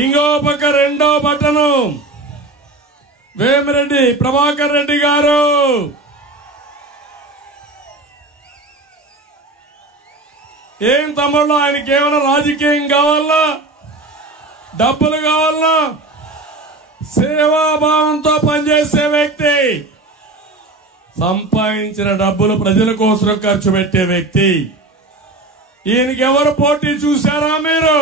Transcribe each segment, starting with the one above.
ఇంకో పక్క రెండో బటను వేమిరెడ్డి ప్రభాకర్ రెడ్డి గారు. ఏం తమ్ముళ్ళు, ఆయనకి ఏమైనా రాజకీయం కావాలా, డబ్బులు కావాలా? సేవాభావంతో పనిచేసే వ్యక్తి, సంపాదించిన డబ్బులు ప్రజల కోసం ఖర్చు పెట్టే వ్యక్తి. ఈయనకి ఎవరు పోటీ చూశారా మీరు?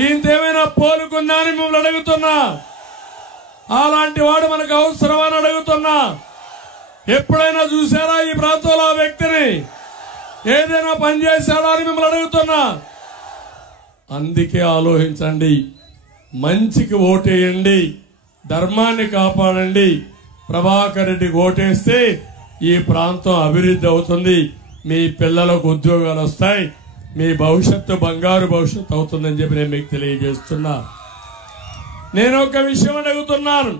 ఈయనతేమైనా పోలుకుందా అని మిమ్మల్ని అడుగుతున్నా. అలాంటి వాడు మనకు అవసరమని అడుగుతున్నా. ఎప్పుడైనా చూసారా ఈ ప్రాంతంలో ఆ వ్యక్తిని? ఏదైనా పని చేశాడా అని మిమ్మల్ని అడుగుతున్నా. అందుకే ఆలోచించండి, మంచికి ఓటేయండి, ధర్మాన్ని కాపాడండి. ప్రభాకర్ రెడ్డికి ఓటేస్తే ఈ ప్రాంతం అభివృద్ధి అవుతుంది, మీ పిల్లలకు ఉద్యోగాలు వస్తాయి, మీ భవిష్యత్తు బంగారు భవిష్యత్తు అవుతుందని చెప్పి నేను మీకు తెలియజేస్తున్నా. నేను ఒక విషయం అడుగుతున్నాను,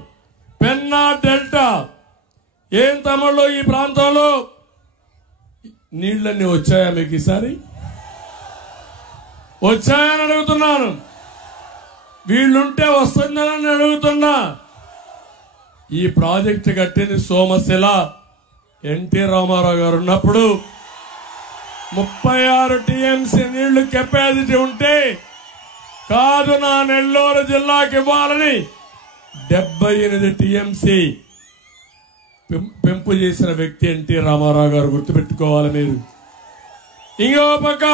పెన్నా డెల్టా ఏం తమ్ముళ్ళు, ఈ ప్రాంతంలో నీళ్లన్నీ వచ్చాయా మీకు? ఈసారి వచ్చాయని అడుగుతున్నాను. వీళ్ళుంటే వస్తుందని అడుగుతున్నా. ఈ ప్రాజెక్టు కట్టింది సోమశిల ఎన్టీ రామారావు గారు ఉన్నప్పుడు 36 టీఎంసీ నీళ్లు కెపాసిటీ ఉంటే కాదు నా నెల్లూరు జిల్లాకి ఇవ్వాలని 78 టీఎంసీ పెంపు చేసిన వ్యక్తి ఎన్టీ రామారావు గారు, గుర్తుపెట్టుకోవాలి మీరు. ఇంకో పక్క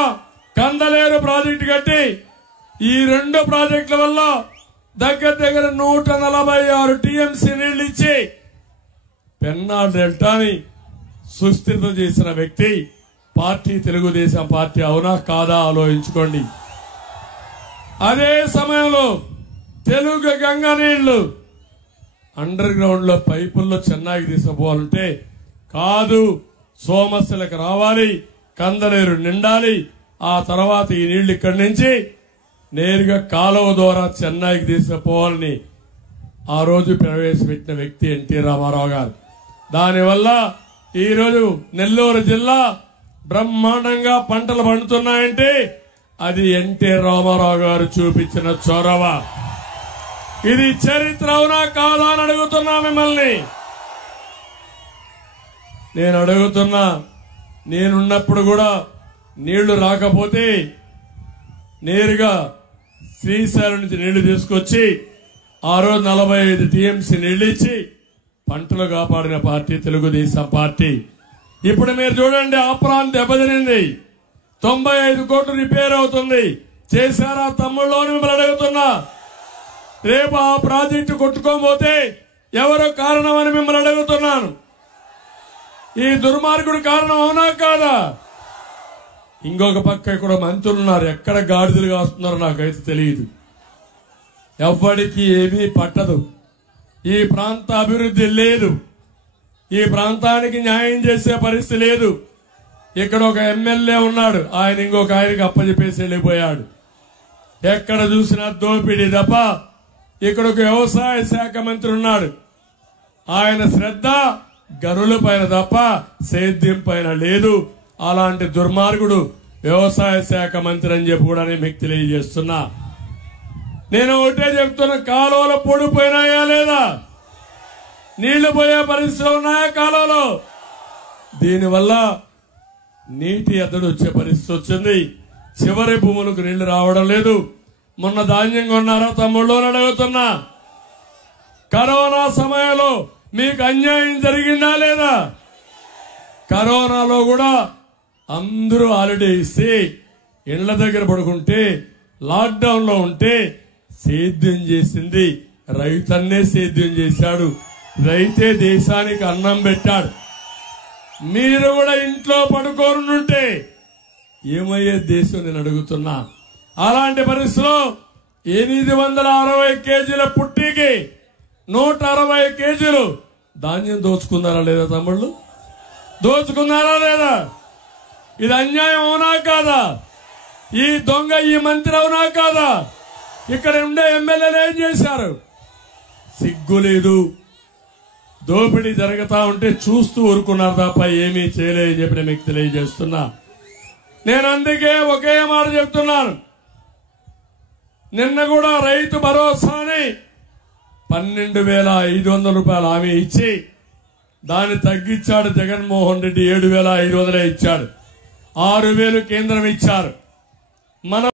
కందలేరు ప్రాజెక్టు కట్టి ఈ రెండు ప్రాజెక్టుల వల్ల దగ్గర 146 టీఎంసీ నీళ్లు ఇచ్చి పెన్నా డెల్టాని సుస్థిరం చేసిన వ్యక్తి పార్టీ తెలుగుదేశం పార్టీ. అవునా కాదా ఆలోచించుకోండి. అదే సమయంలో తెలుగు గంగ నీళ్లు అండర్ గ్రౌండ్ లో పైపుల్లో చెన్నైకి తీసుకుపోవాలంటే కాదు, సోమశిలకు రావాలి, కందలేరు నిండాలి, ఆ తర్వాత ఈ నీళ్లు ఇక్కడి నుంచి నేరుగా కాలువ ద్వారా చెన్నైకి తీసుకుపోవాలని ఆ రోజు ప్రవేశపెట్టిన వ్యక్తి ఎన్టీ రామారావు గారు. దానివల్ల ఈరోజు నెల్లూరు జిల్లా బ్రహ్మాండంగా పంటలు పండుతున్నాయంటే అది ఎన్టీ రామారావు గారు చూపించిన చొరవ. ఇది చరిత్ర అవునా కాదా అని అడుగుతున్నా మిమ్మల్ని. నేను అడుగుతున్నా, నేనున్నప్పుడు కూడా నీళ్లు రాకపోతే నేరుగా శ్రీశైలం నుంచి నీళ్లు తీసుకొచ్చి ఆ రోజు 45 టీఎంసీ నీళ్లు ఇచ్చి పంటలు కాపాడిన పార్టీ తెలుగుదేశం పార్టీ. ఇప్పుడు మీరు చూడండి, ఆ ప్రాంతం దెబ్బతినింది, 95 కోట్లు రిపేర్ అవుతుంది. చేశారా తమ్ముళ్ళు అని మిమ్మల్ని అడుగుతున్నా. రేపు ఆ ప్రాజెక్టు కొట్టుకోకపోతే ఎవరు కారణమని మిమ్మల్ని అడుగుతున్నాను. ఈ దుర్మార్గుడు కారణం అవునా కాదా? ఇంకొక పక్క ఇక్కడ మంత్రులు ఉన్నారు, ఎక్కడ గాడిదలు కాస్తున్నారో నాకైతే తెలియదు. ఎవ్వడికి ఏమీ పట్టదు. ఈ ప్రాంత అభివృద్ధి లేదు, ఈ ప్రాంతానికి న్యాయం చేసే పరిస్థితి లేదు. ఇక్కడ ఒక ఎమ్మెల్యే ఉన్నాడు, ఆయన ఇంకొక ఆయనకి అప్పచెప్పేసి వెళ్ళిపోయాడు. ఎక్కడ చూసినా దోపిడీ తప్ప. ఇక్కడ ఒక వ్యవసాయ శాఖ మంత్రి ఉన్నాడు, ఆయన శ్రద్ధ గనుల పైన తప్ప సేద్యం పైన లేదు. అలాంటి దుర్మార్గుడు వ్యవసాయ శాఖ మంత్రి అని చెప్పి కూడా నేను మీకు తెలియజేస్తున్నా. నేను ఒకటే చెప్తున్నా, కాలువలు పొడిపోయినాయా లేదా? నీళ్లు పోయే పరిస్థితులు ఉన్నాయా కాలువలో? దీనివల్ల నీటి ఎద్దడి వచ్చే పరిస్థితి వచ్చింది. చివరి భూములకు నీళ్లు రావడం లేదు. మొన్న ధాన్యం కొన్నారా తమ్ముళ్ళు అని అడుగుతున్నా. కరోనా సమయంలో మీకు అన్యాయం జరిగిందా లేదా? కరోనాలో కూడా అందరూ హాలిడే ఇస్తే ఇళ్ల దగ్గర పడుకుంటే లాక్డౌన్ లో ఉంటే సేద్యం చేసింది రైతన్నే సేద్యం చేశాడు. రైతే దేశానికి అన్నం పెట్టాడు. మీరు కూడా ఇంట్లో పడుకోనుంటే ఏమయ్యే దేశం నేను అడుగుతున్నా. అలాంటి పరిస్థితిలో 860 కేజీల పుట్టికి 160 కేజీలు ధాన్యం దోచుకున్నారా లేదా తమ్ముళ్ళు? దోచుకున్నారా లేదా? ఇది అన్యాయం అవునా కాదా? ఈ దొంగ ఈ మంత్రి అవునా కాదా? ఇక్కడ ఉండే ఎమ్మెల్యేలు ఏం చేశారు? సిగ్గు లేదు. దోపిడీ జరుగుతా ఉంటే చూస్తూ ఊరుకున్నారు తప్ప ఏమీ చేయలేదని చెప్పి మీకు తెలియజేస్తున్నా. నేను అందుకే ఒకే మాట చెప్తున్నాను, నిన్న కూడా రైతు భరోసాని 12,500 రూపాయలు హామీ ఇచ్చి దాన్ని తగ్గించాడు జగన్మోహన్ రెడ్డి. 7,500 ఇచ్చాడు. 6,000 కేంద్రం ఇచ్చారు. మన